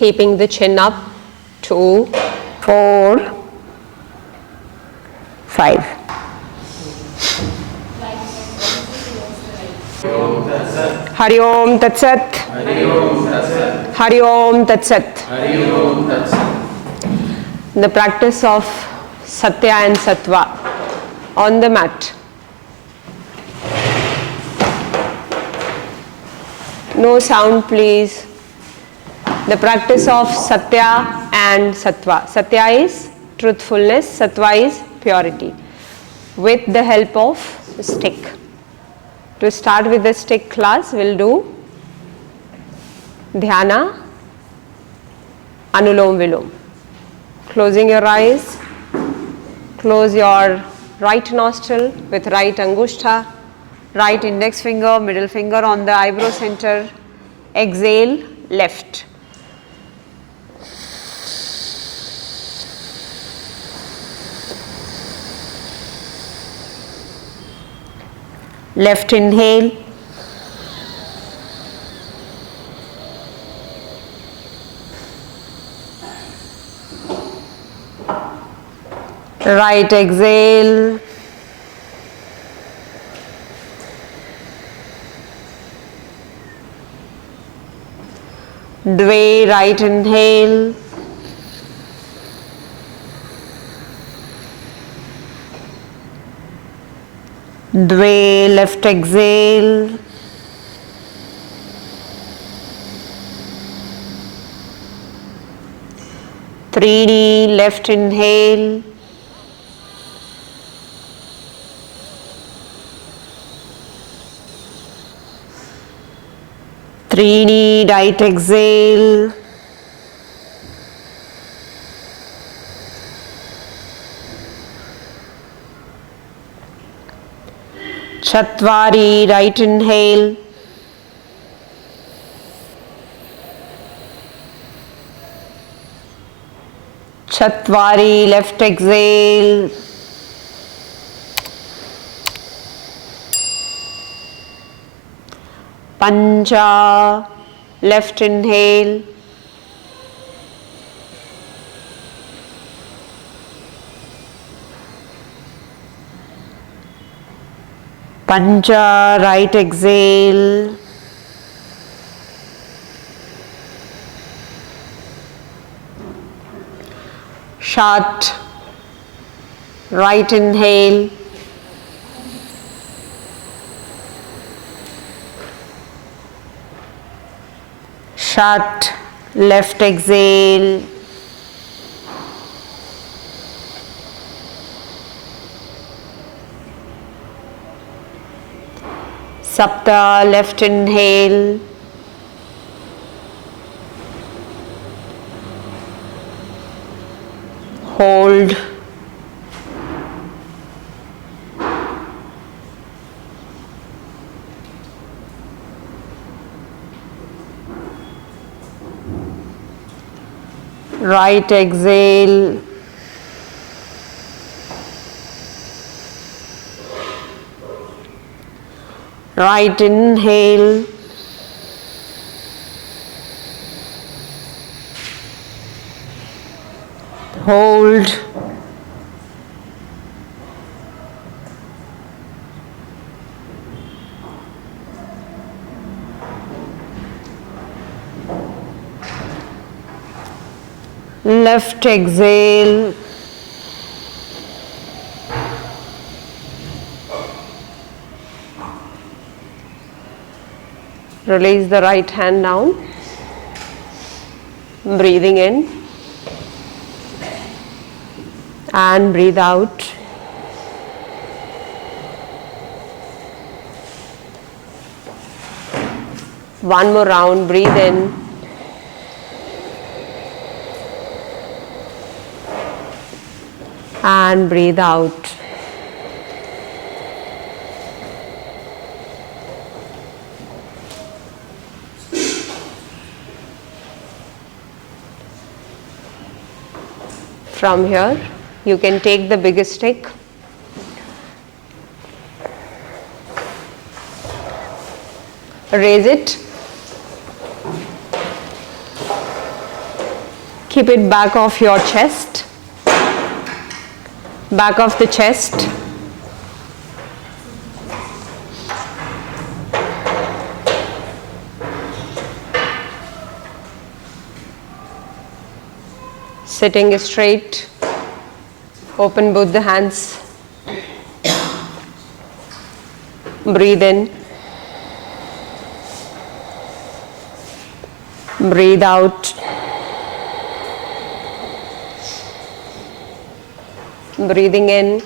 keeping the chin up. 2, 4, 5. Hari Om Tat Sat. Hari Om Tat Sat. Hari Om Tat Sat. Hari Om Tat Sat. The practice of Satya and Sattva on the mat. No sound, please. The practice of Satya and Sattva. Satya is truthfulness, Sattva is purity. With the help of a stick. To start with the stick class, we'll do Dhyana, Anulom Vilom. Closing your eyes, close your right nostril with right Angushta, right index finger, middle finger on the eyebrow center. Exhale, left. Left inhale. Right exhale. Dve, right inhale. Dve, left exhale. Three, left inhale. Three, right exhale. Chatvari, right inhale. Chatvari, left exhale. Pancha, left inhale. Pancha, right exhale. Shat, right inhale. Shat, left exhale. Sapta, left inhale. Hold. Right exhale. Right inhale. Hold. Left exhale. Release the right hand down. Breathing in and breathe out. One more round, breathe in. And breathe out. From here, you can take the biggest stick, raise it, Keep it back of your chest, back of the chest. Sitting straight, open both the hands. Breathe in. Breathe out. Breathing in.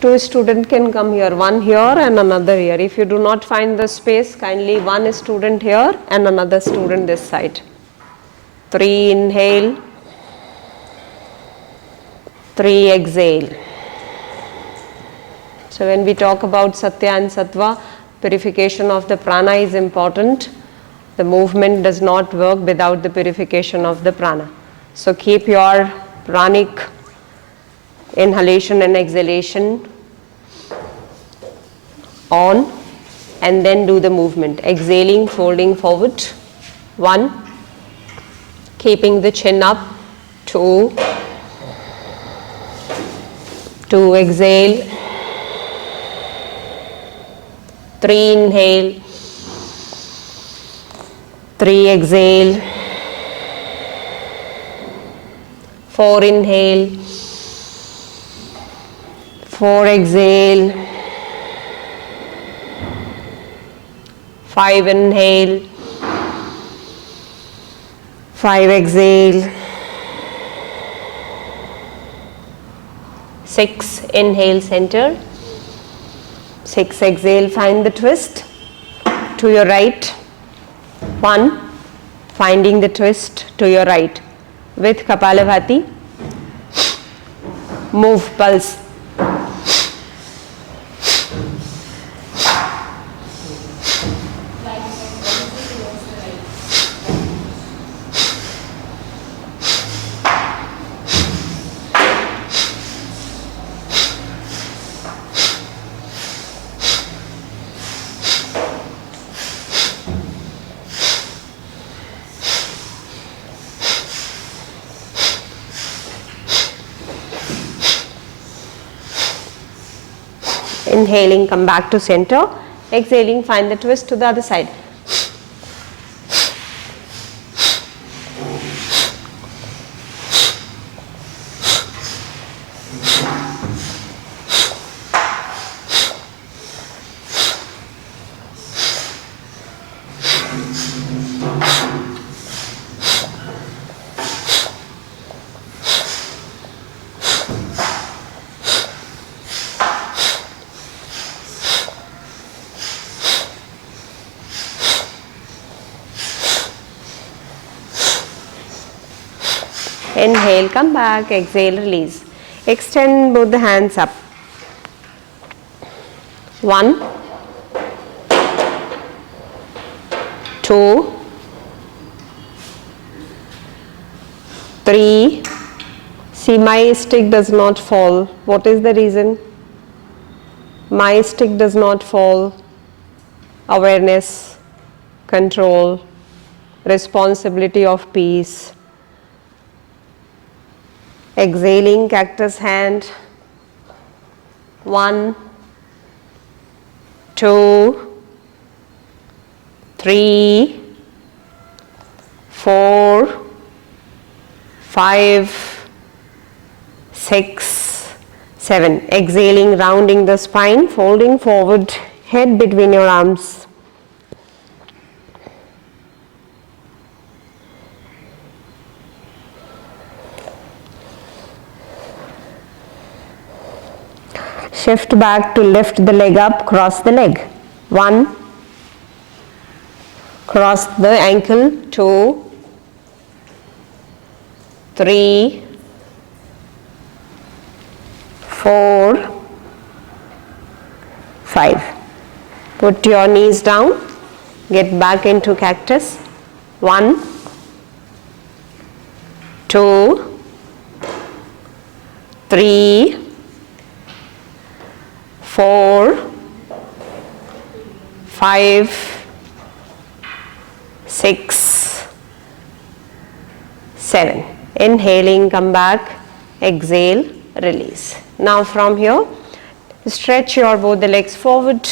Two students can come here, one here and another here. If you do not find the space, kindly one student here and another student this side. 3 inhale, 3 exhale. So when we talk about Satya and Sattva, purification of the prana is important. The movement does not work without the purification of the prana. So keep your pranic inhalation and exhalation on and then do the movement. Exhaling, folding forward. 1. Keeping the chin up. 2. 2 exhale. 3 inhale. 3 exhale. 4 inhale. 4 exhale. 5 inhale. 5 exhale. 6 inhale, center. 6 exhale, find the twist to your right. 1. Finding the twist to your right. With Kapalabhati, move, pulse. Inhaling, come back to center. Exhaling, find the twist to the other side. Inhale, come back, exhale, release. Extend both the hands up. 1, 2, 3. See, my stick does not fall. What is the reason? My stick does not fall. Awareness, control, responsibility of peace. Exhaling, cactus hand. 1, 2, 3, 4, 5, 6, 7. Exhaling, rounding the spine, folding forward, head between your arms. Shift back to lift the leg up, cross the leg. 1, cross the ankle. 2, 3, 4, 5. Put your knees down, get back into cactus. 1, 2, 3, 4, 5, 6, 7. Inhaling, come back, exhale, release. Now from here, stretch your both the legs forward.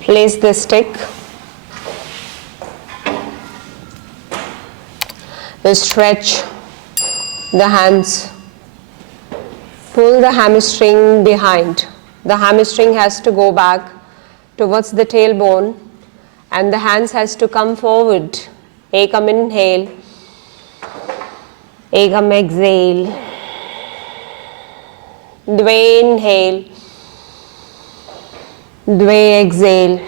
Place the stick. Stretch the hands. Pull the hamstring behind. The hamstring has to go back towards the tailbone and the hands has to come forward. Ekam inhale. Ekam exhale. Dve inhale. Dve exhale.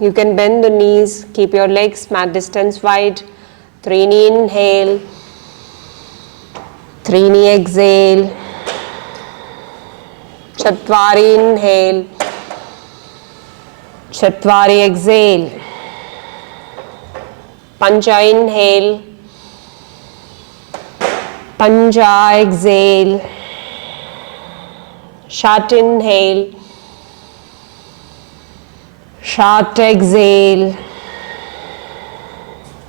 You can bend the knees, keep your legs mat distance wide. Trini inhale. Trini exhale. Chatvari inhale. Chatvari exhale. Pancha inhale. Pancha exhale. Shat inhale. Shat exhale.